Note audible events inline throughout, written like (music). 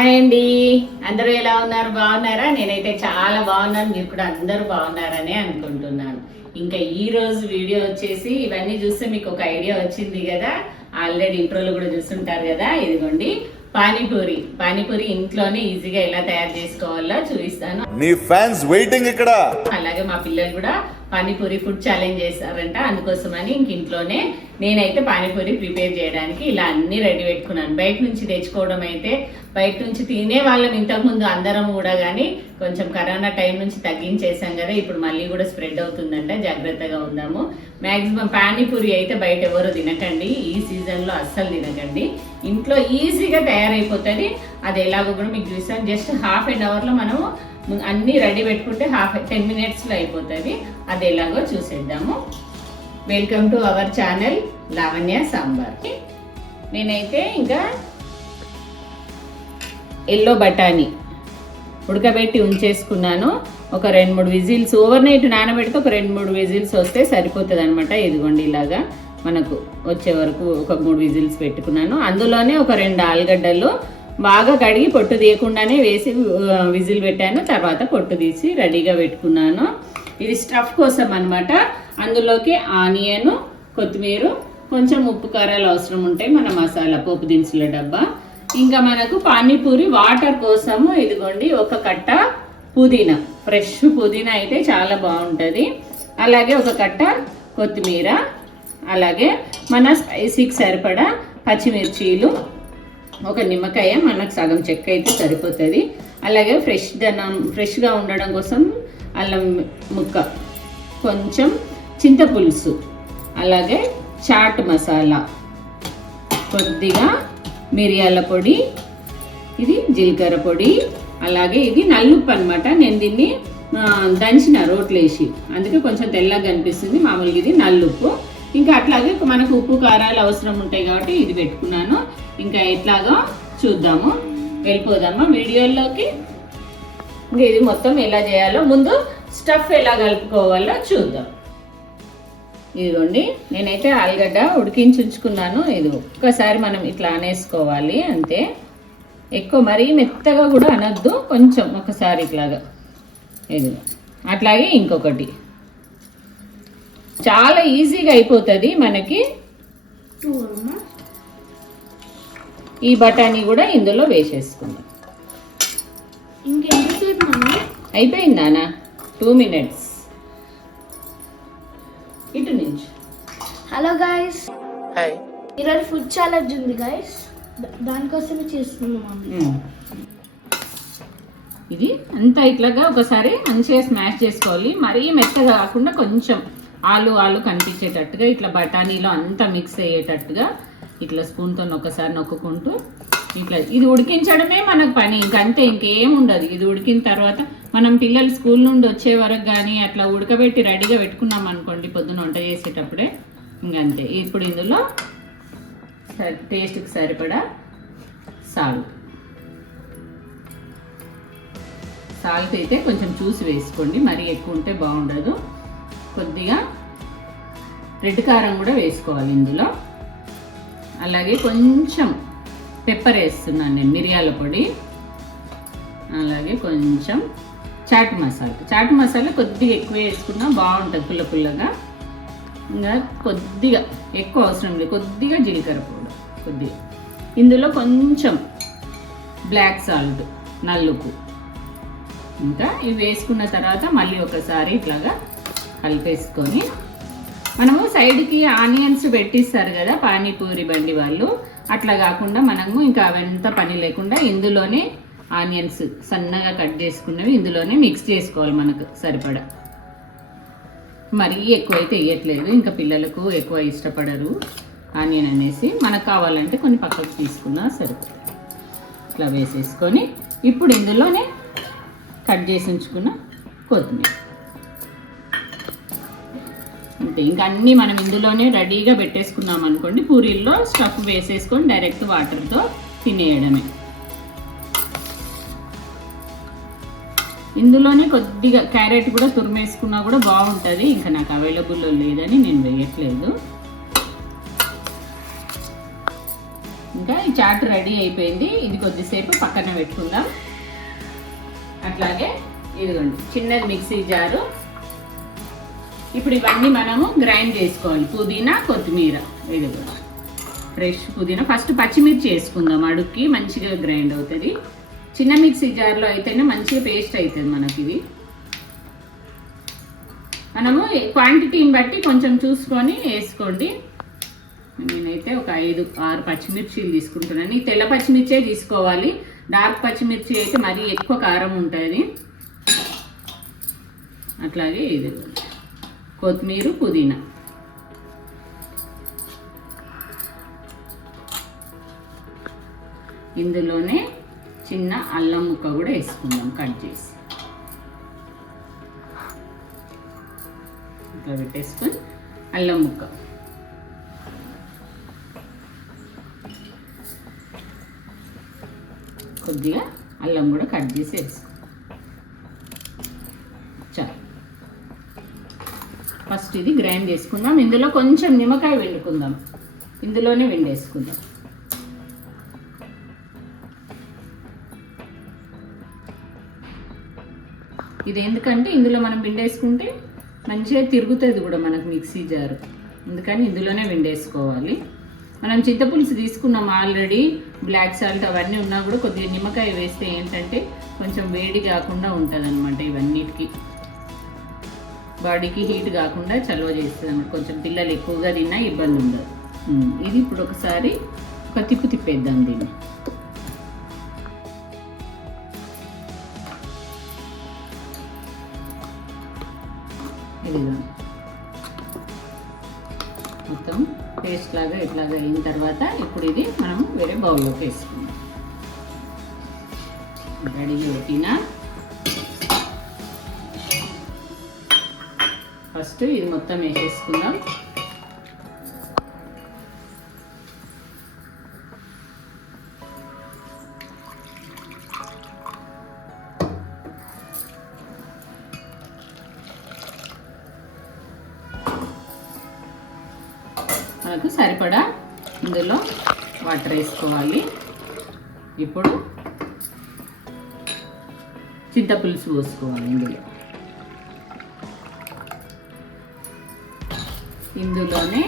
Hi అండి. అందరూ ఎలా ఉన్నారు? బాగున్నారా? నేనైతే చాలా బాగున్నాను. మీరు కూడా అందరూ బాగున్నారని అనుకుంటున్నాను. ఇంకా ఈ రోజు వీడియో వచ్చేసి ఇవన్నీ చూస్తే మీకు ఒక ఐడియా వచ్చింది కదా? ఆల్రెడీ ఇంట్రోలు కూడా చూస్తుంటారు కదా? ఇదిగోండి. పానీపూరి. పానీపూరి ఇంట్లోనే ఈజీగా ఎలా తయారు చేసుకోవాలో చూపిస్తాను. నీ ఫ్యాన్స్ వెయిటింగ్ ఇక్కడ. అలాగే మా పిల్లలు కూడా పానీపూరి ఫుడ్ ఛాలెంజ్ చేశారంట. అందుకోసమని ఇంక ఇంట్లోనే నేనైతే పానీపూరి ప్రిపేర్ చేయడానికి ఇలా అన్ని రెడీ పెట్టుకున్నాను. బయట నుంచి తెచ్చుకోవడం అయితే బయట నుంచి తినే వాళ్ళం ఇంతకుముందు అందరం కూడా కానీ కొంచెం కరోనా టైం నుంచి తగ్గించేసాం కదా ఇప్పుడు మళ్ళీ కూడా స్ప్రెడ్ అవుతుందంట. జాగ్రత్తగా ఉందాము. మ్యాక్సిమం పానీపూరి అయితే బయట ఎవరు తినకండి. ఈ సీజన్లో అస్సలు తినకండి. ఇంట్లో ఈజీగా తయారైపోతుంది. అది ఎలాగో కూడా మీకు చూసాను జస్ట్ హాఫ్ అన్ అవర్లో మనము అన్నీ రెడీ పెట్టుకుంటే హాఫ్ టెన్ మినిట్స్లో అయిపోతుంది. అది ఎలాగో చూసేద్దాము. Welcome to our channel Lavanya Sambar. నేనైతే ఇంకా ఎల్లో బఠానీ ఉడకబెట్టి ఉంచేసుకున్నాను. ఒక రెండు మూడు విజిల్స్ ఓవర్ నైట్ నానబెడితే ఒక రెండు మూడు విజిల్స్ వస్తే సరిపోతుంది అనమాట ఇదిగోండి ఇలాగా మనకు వచ్చే వరకు ఒక మూడు విజిల్స్ పెట్టుకున్నాను. అందులోనే ఒక రెండు ఆలుగడ్డలు బాగా కడిగి పొట్టు తీయకుండానే వేసి విజిల్ పెట్టాను. తర్వాత పొట్టు తీసి రెడీగా పెట్టుకున్నాను. ఇది స్టఫ్ కోసం అనమాట అందులోకి ఆనియన్ కొత్తిమీర కొంచెం ఉప్పు కారాలు అవసరం ఉంటాయి మన మసాలా పోపు దినుసుల డబ్బా. ఇంకా మనకు పానీపూరి వాటర్ కోసము ఇదిగోండి ఒక కట్ట పుదీనా. ఫ్రెష్ పుదీనా అయితే చాలా బాగుంటుంది. అలాగే ఒక కట్ట కొత్తిమీర. అలాగే మన స్పైసీకి సరిపడా పచ్చిమిర్చీలు ఒక నిమ్మకాయ మనకు సగం చెక్క అయితే సరిపోతుంది. అలాగే ఫ్రెష్ దనం ఫ్రెష్గా ఉండడం కోసం అల్లం ముక్క కొంచెం చింతపులుసు అలాగే చాట్ మసాలా కొద్దిగా మిరియాల పొడి ఇది జీలకర్ర పొడి అలాగే ఇది నల్లుప్పు అనమాట నేను దీన్ని దంచిన రోట్లేసి అందుకే కొంచెం తెల్లగా కనిపిస్తుంది మామూలుగా ఇది నల్లుప్పు. ఇంకా అట్లాగే మనకు ఉప్పు కారాలు అవసరం ఉంటాయి కాబట్టి ఇది పెట్టుకున్నాను. ఇంకా ఎట్లాగో చూద్దాము. వెళ్ళిపోదామా వీడియోలోకి ఇంకా ఇది మొత్తం ఎలా చేయాలో ముందు స్టఫ్ ఎలా కలుపుకోవాలో చూద్దాం. ఇదిగోండి నేనైతే ఆలుగడ్డ ఉడికించి ఉంచుకున్నాను. ఇది ఒక్కసారి మనం ఇట్లా అనేసుకోవాలి అంతే. ఎక్కువ మరీ మెత్తగా కూడా అనొద్దు కొంచెం ఒకసారి ఇట్లాగా. ఇది అట్లాగే ఇంకొకటి. చాలా ఈజీగా అయిపోతుంది మనకి. ఈ బఠానీ కూడా ఇందులో వేసేసుకుందాం. మమ్మీ అయిపోయిందానా టూ మినిట్స్. ఇటు నుంచి. Hello guys. ఈరోజు ఫుడ్ ఛాలెంజ్ ఉంది గాయస్. దానికోసమే చేస్తున్నాం. ఇది అంతా ఇట్లాగా ఒకసారి మంచిగా స్మాష్ చేసుకోవాలి. మరీ మెత్తగా కాకుండా కొంచెం ఆలు ఆలు కనిపించేటట్టుగా ఇట్లా బఠానీలో అంతా మిక్స్ అయ్యేటట్టుగా ఇట్లా స్పూన్తో ఒకసారి నొక్కుంటూ ఇట్లా ఇది ఉడికించడమే మనకు పని. ఇంకంతే ఇంకేం ఉండదు. ఇది ఉడికిన తర్వాత మనం పిల్లలు స్కూల్ నుండి వచ్చే వరకు కానీ అట్లా ఉడకబెట్టి రెడీగా పెట్టుకున్నాం అనుకోండి పొద్దున వంట చేసేటప్పుడే ఇంకంతే ఇప్పుడు ఇందులో టేస్ట్కి సరిపడా సాల్ట్. సాల్ట్ అయితే కొంచెం చూసి వేసుకోండి. మరీ ఎక్కువ ఉంటే బాగుండదు. కొద్దిగా రెడ్ కారం కూడా వేసుకోవాలి ఇందులో. అలాగే కొంచెం పెప్పర్ వేస్తున్నాను నేను మిరియాల పొడి. అలాగే కొంచెం చాట్ మసాలా. చాట్ మసాలా కొద్దిగా ఎక్కువ వేసుకున్నా బాగుంటుంది పుల్ల పుల్లగా. ఇంకా కొద్దిగా ఎక్కువ అవసరం లేదు. కొద్దిగా జీలకర్ర పౌడర్ కొద్దిగా. ఇందులో కొంచెం బ్లాక్ సాల్ట్ నల్లుకు ఇంకా ఇవి వేసుకున్న తర్వాత మళ్ళీ ఒకసారి ఇట్లాగా కలిపేసుకొని మనము సైడ్కి ఆనియన్స్ పెట్టిస్తారు కదా పానీపూరి బండి వాళ్ళు. అట్లా కాకుండా మనము ఇంకా అవంత పని లేకుండా ఇందులోనే ఆనియన్స్ సన్నగా కట్ చేసుకున్నవి ఇందులోనే మిక్స్ చేసుకోవాలి మనకు సరిపడా. మరీ ఎక్కువైతే వేయట్లేదు ఇంకా పిల్లలకు ఎక్కువ ఇష్టపడరు ఆనియన్ అనేసి. మనకు కావాలంటే కొన్ని పక్కకు తీసుకున్నా సరిపోతుంది ఇట్లా వేసేసుకొని ఇప్పుడు ఇందులోనే కట్ చేసి ఉంచుకున్న కొత్తిమీర. అంతే ఇంకా అన్నీ మనం ఇందులోనే రెడీగా పెట్టేసుకున్నాం అనుకోండి పూరీల్లో స్టఫ్ వేసేసుకొని డైరెక్ట్ వాటర్తో తినేయడమే. ఇందులోనే కొద్దిగా క్యారెట్ కూడా తురిమేసుకున్నా కూడా బాగుంటుంది. ఇంకా నాకు అవైలబుల్లో లేదని నేను వేయట్లేదు. ఇంకా ఈ చాట్ రెడీ అయిపోయింది. ఇది కొద్దిసేపు పక్కన పెట్టుకుందాం. అట్లాగే ఇదిగోండి చిన్నది మిక్సీ జారు. ఇప్పుడు ఇవన్నీ మనము గ్రైండ్ చేసుకోవాలి. పుదీనా కొత్తిమీర. ఇదిగోండి ఫ్రెష్ పుదీనా. ఫస్ట్ పచ్చిమిర్చి వేసుకుందాం. అడుక్కి మంచిగా గ్రైండ్ అవుతుంది. చిన్న మిక్సీ జార్లో అయితేనే మంచిగా పేస్ట్ అవుతుంది మనకి ఇది. మనము క్వాంటిటీని బట్టి కొంచెం చూసుకొని వేసుకోండి. నేనైతే ఒక ఐదు ఆరు పచ్చిమిర్చీలు తీసుకుంటున్నాను. ఈ తెల్ల పచ్చిమిర్చే తీసుకోవాలి. డార్క్ పచ్చిమిర్చి అయితే మరీ ఎక్కువ కారం ఉంటుంది. అట్లాగే ఇది. కొత్తిమీర పుదీనా. ఇందులోనే చిన్న అల్లం ముక్క కూడా వేసుకుందాం కట్ చేసి. ఇట్లా పెట్టేసుకొని అల్లం ముక్క. కొద్దిగా అల్లం కూడా కట్ చేసి వేసుకో చాలు లాస్ట్ ఇది గ్రైండ్ చేసుకుందాం. ఇందులో కొంచెం నిమ్మకాయ వండుకుందాం ఇందులోనే వెండేసుకుందాం ఇది ఎందుకంటే ఇందులో మనం పిండేసుకుంటే మంచిగా తిరుగుతుంది కూడా మనకు మిక్సీ జారు. అందుకని ఇందులోనే పిండేసుకోవాలి. మనం చింతపులుసు తీసుకున్నాం ఆల్రెడీ. బ్లాక్ సాల్ట్ అవన్నీ ఉన్నా కూడా కొద్దిగా నిమ్మకాయ వేస్తే ఏంటంటే కొంచెం వేడి కాకుండా ఉంటుంది అనమాట ఇవన్నిటికి. బాడీకి హీట్ కాకుండా చలువ చేస్తుంది కొంచెం పిల్లలు ఎక్కువగా తిన్నా ఇబ్బంది ఉండదు. ఇది ఇప్పుడు ఒకసారి ఒక తిప్పు తిప్పేద్దాం దీన్ని. మొత్తం పేస్ట్ లాగా ఇట్లాగా అయిన తర్వాత ఇప్పుడు ఇది మనం వేరే బౌల్లోకి వేసుకుందాం. రెడీ పెట్టిన ఫస్ట్ ఇది మొత్తం వేసేసుకుందాం. మనకు సరిపడా ఇందులో వాటర్ వేసుకోవాలి. ఇప్పుడు చింతపులుసు పోసుకోవాలి ఇందులో. ఇందులోనే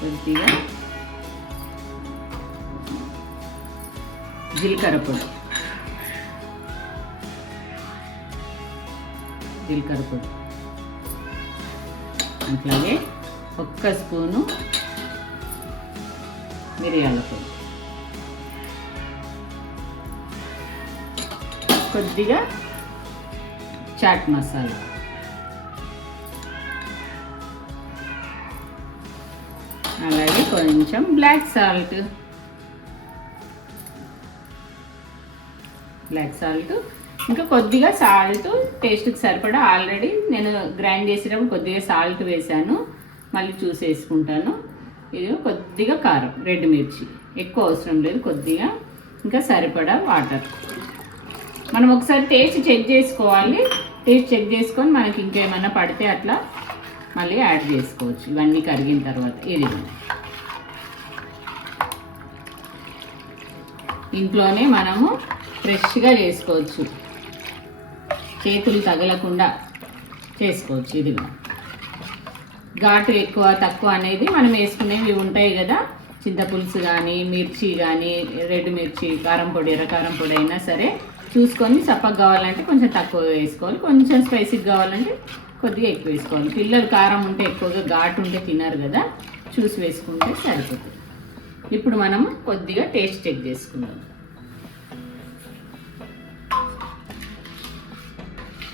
కొద్దిగా జీలకర్ర పొడి. జీలకర్ర పొడి. అట్లాగే ఒక్క స్పూను మిరియాల పొడి. కొద్దిగా చాట్ మసాలా. కొంచెం బ్లాక్ సాల్ట్. Black salt. ఇంకా కొద్దిగా సాల్ట్ టేస్ట్కి సరిపడా ఆల్రెడీ నేను గ్రైండ్ చేసేటప్పుడు కొద్దిగా సాల్ట్ వేసాను. మళ్ళీ చూసి వేసుకుంటాను ఇది కొద్దిగా కారం రెడ్ మిర్చి. ఎక్కువ అవసరం లేదు కొద్దిగా. ఇంకా సరిపడా వాటర్. మనం ఒకసారి టేస్ట్ చెక్ చేసుకోవాలి. టేస్ట్ చెక్ చేసుకొని మనకి ఇంకేమైనా పడితే అట్లా మళ్ళీ యాడ్ చేసుకోవచ్చు. ఇవన్నీ కరిగిన తర్వాత ఇది ఇంట్లోనే మనము ఫ్రెష్గా చేసుకోవచ్చు. చేతులు తగలకుండా చేసుకోవచ్చు ఇది ఘాటు ఎక్కువ తక్కువ అనేది మనం వేసుకునేవి ఉంటాయి కదా. చింతపులుసు కానీ మిర్చి కానీ రెడ్ మిర్చి కారం పొడి ఎర్ర కారం పొడి అయినా సరే చూసుకొని చప్పగా కావాలంటే కొంచెం తక్కువ వేసుకోవాలి. కొంచెం స్పైసీగా కావాలంటే కొద్దిగా ఎక్కువ వేసుకోవాలి. పిల్లలు కారం ఉంటే ఎక్కువగా ఘాటు ఉంటే తినరు కదా. చూసి వేసుకుంటే సరిపోతుంది. ఇప్పుడు మనము కొద్దిగా టేస్ట్ చెక్ చేసుకుందాం.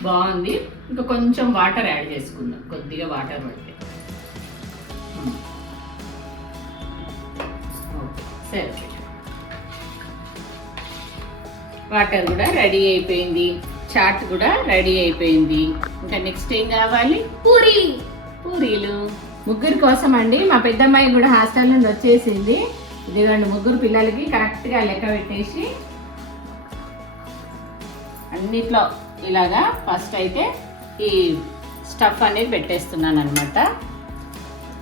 బాగుంది. ఇంకా కొంచెం వాటర్ యాడ్ చేసుకుందాం. కొద్దిగా వాటర్ పడితే. సరే వాటర్ కూడా రెడీ అయిపోయింది. చాట్ కూడా రెడీ అయిపోయింది. ఇంకా నెక్స్ట్ ఏం కావాలి? పూరి. పూరీలు. ముగ్గురు కోసం అండి మా పెద్దమ్మాయి కూడా హాస్టల్ నుండి వచ్చేసింది. ఇదిగోండి ముగ్గురు పిల్లలకి కరెక్ట్గా లెక్క పెట్టేసి అన్నిట్లో ఇలాగా ఫస్ట్ అయితే ఈ స్టఫ్ అనేది పెట్టేస్తున్నాను అనమాట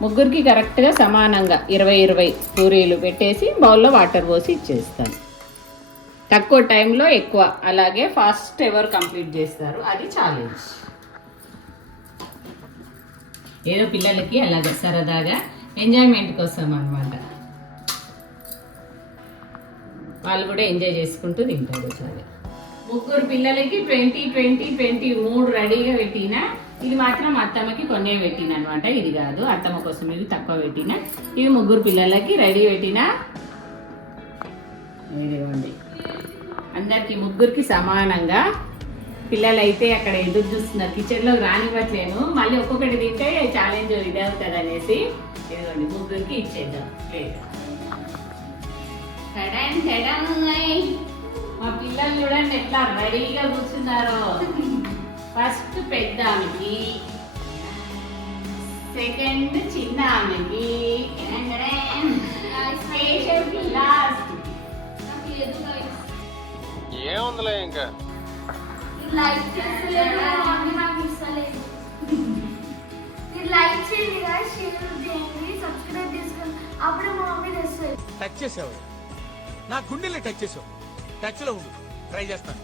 ముగ్గురికి కరెక్ట్గా సమానంగా ఇరవై ఇరవై పూరీలు పెట్టేసి బౌల్లో వాటర్ పోసి ఇచ్చేస్తాను. తక్కువ టైంలో ఎక్కువ అలాగే ఫాస్ట్ ఎవరు కంప్లీట్ చేస్తారు అది ఛాలెంజ్ ఏదో పిల్లలకి అలాగే సరదాగా ఎంజాయ్మెంట్ కోసం అనమాట వాళ్ళు కూడా ఎంజాయ్ చేసుకుంటూ తింటారు చాలా ముగ్గురు పిల్లలకి ట్వంటీ ట్వంటీ ట్వంటీ మూడు రెడీగా పెట్టిన ఇది మాత్రం అత్తమ్మకి కొన్నే పెట్టిన అనమాట ఇది కాదు అత్తమ్మ కోసం ఇవి తక్కువ పెట్టిన. ఇవి ముగ్గురు పిల్లలకి రెడీ పెట్టిన. ఇదిగోండి. అందరికి ముగ్గురికి సమానంగా. పిల్లలైతే అక్కడ ఎదురు చూస్తున్నారు. కిచెన్లో రానివ్వట్లేను. మళ్ళీ ఒక్కొక్కటి తింటే ఛాలెంజ్ ఇది అవుతుంది అనేసి ఇదిగోండి ముగ్గురికి ఇచ్చేద్దాం. లేదు టడన్ టడన్ అయ్. మా పిల్లలు చూడండి ఎట్లా రెడీగా కూర్చున్నారో. ఫస్ట్ పెద్ద ఆమెకి సెకండ్ చిన్న ఆమెకి. లాస్ట్. ఏముందిలే ఇంకా? లైక్ చేస్తలేదు మా మమ్మీ నాకు ఇస్తలేదు. మీరు లైక్ చేయండి guys, షేర్ చేయండి సబ్స్క్రైబ్ చేసుకోండి. అప్పుడే మా మమ్మీ తెస్తుంది. టచ్ చేసావు నా గుండెల్ని టచ్ చేసావు టచ్లో ఉండు. ట్రై చేస్తాను.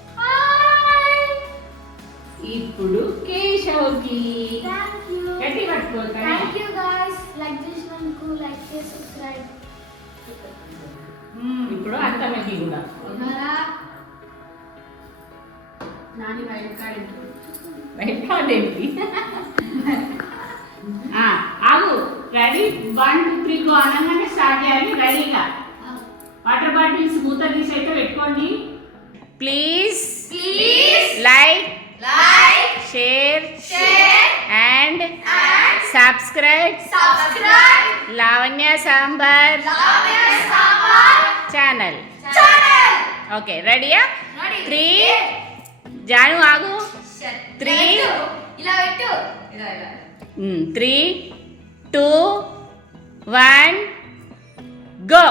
ఇప్పుడు కేశవ్కి. గట్టి పట్టుకోవాలి థ్యాంక్ యూ గాయ్స్ లైక్ చేసినందుకు లైక్ చేసి సబ్స్క్రైబ్ ఇప్పుడు అత్తమ్మకి కూడా. నాని బయట కాడి బయటేంటి ఆగు. Ready one two three go అనగానే స్టార్ట్ చేయాలి. రెడీగా వాటర్ బాటిల్స్ మూత తీసి అయితే పెట్టుకోండి. Please please like like share and subscribe. Subscribe. Lavanya Sambar channel. Channel. Okay రెడీయా. త్రీ. జాను ఆగు. త్రీ. ఇలా పెట్టు. ఇలా ఇలా three two one go.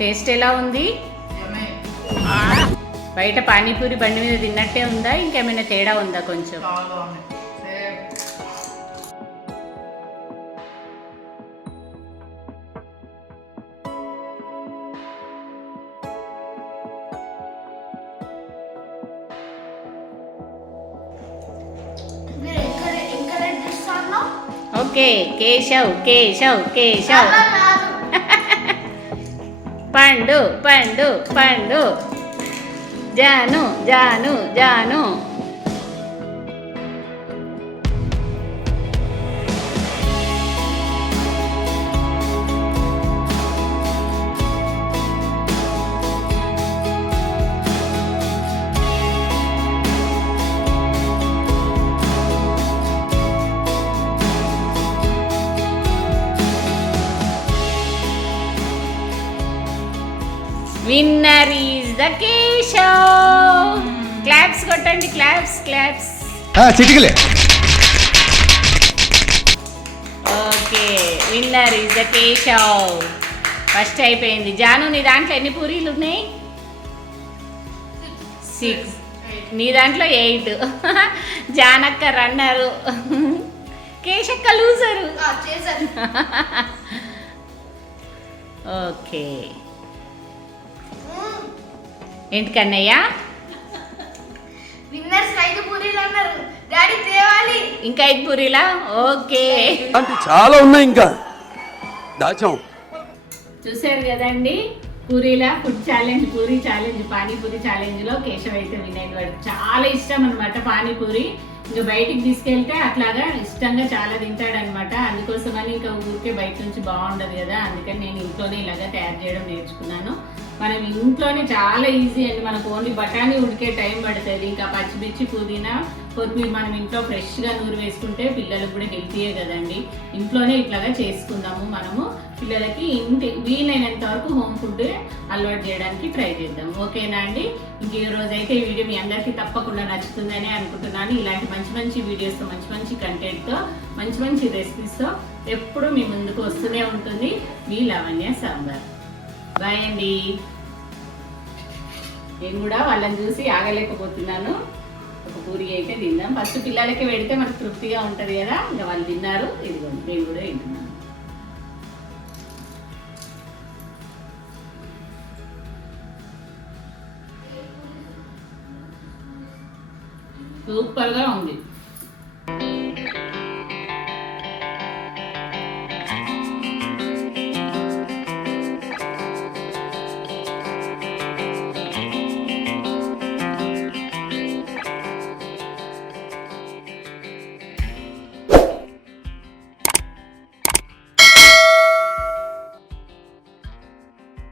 Taste ఎలా ఉంది? బయట పానీపూరి బండి మీద తిన్నట్టే ఉందా? ఇంకేమైనా తేడా ఉందా కొంచెం? Okay Keshav Keshav Keshav. Pandu Pandu Pandu. Janu Janu Janu. Winner is the Keshav claps కొట్టండి claps claps చిటికలే. Okay winner is the Keshav first అయిపోయింది. జాను నీ దాంట్లో ఎన్ని పూరీలు ఉన్నాయి? సిక్స్ నీ దాంట్లో eight (laughs) Janakka runner (laughs) Keshakka loser okay (laughs) ఏంటి కన్నయ్య? ఇంకా ఐదు పూరీలా? ఓకే. అంటే చాలా ఉన్నాయి ఇంకా. దాచాం. చూశారు కదండి? పూరీల food challenge puri challenge panipuri ఛాలెంజ్లో Keshav అయితే వినయ్ వాడికి చాలా ఇష్టం అనమాట పానీపూరి. ఇంకా బయటికి తీసుకెళ్తే అట్లాగా ఇష్టంగా చాలా తింటాడనమాట అందుకోసమని ఇంకా ఊరికే బయట నుంచి బాగుండదు కదా. అందుకని నేను ఇంట్లోనే ఇలాగా తయారు చేయడం నేర్చుకున్నాను. మనం ఇంట్లోనే చాలా ఈజీ అండి. మనకు ఓన్లీ బఠానీ ఉడికే టైం పడుతుంది. ఇంకా పచ్చిమిర్చి పుదీనా కొత్తిమీర మనం ఇంట్లో ఫ్రెష్గా నూరు వేసుకుంటే పిల్లలకు కూడా హెల్తీయే కదండి. ఇంట్లోనే ఇట్లాగా చేసుకుందాము. మనము పిల్లలకి ఇంటి వీలైనంత వరకు హోమ్ ఫుడ్ అలవాటు చేయడానికి ట్రై చేద్దాం. ఓకేనా అండి? ఇంక ఈ రోజు అయితే ఈ వీడియో మీ అందరికీ తప్పకుండా నచ్చుతుందని అనుకుంటున్నాను. ఇలాంటి మంచి మంచి వీడియోస్తో మంచి మంచి కంటెంట్తో మంచి మంచి రెసిపీస్తో ఎప్పుడు మీ ముందుకు వస్తూనే ఉంటుంది. మీ లావణ్య సాంబార్. బాయ్ అండి. నేను కూడా వాళ్ళని చూసి ఆగలేకపోతున్నాను. ఒక పూరి అయితే తిందాం. ఫస్ట్ పిల్లలకి పెడితే మనకు తృప్తిగా ఉంటుంది కదా. ఇంకా వాళ్ళు తిన్నారు. ఇదిగోండి నేను కూడా తింటున్నాను. సూపర్గా ఉంది.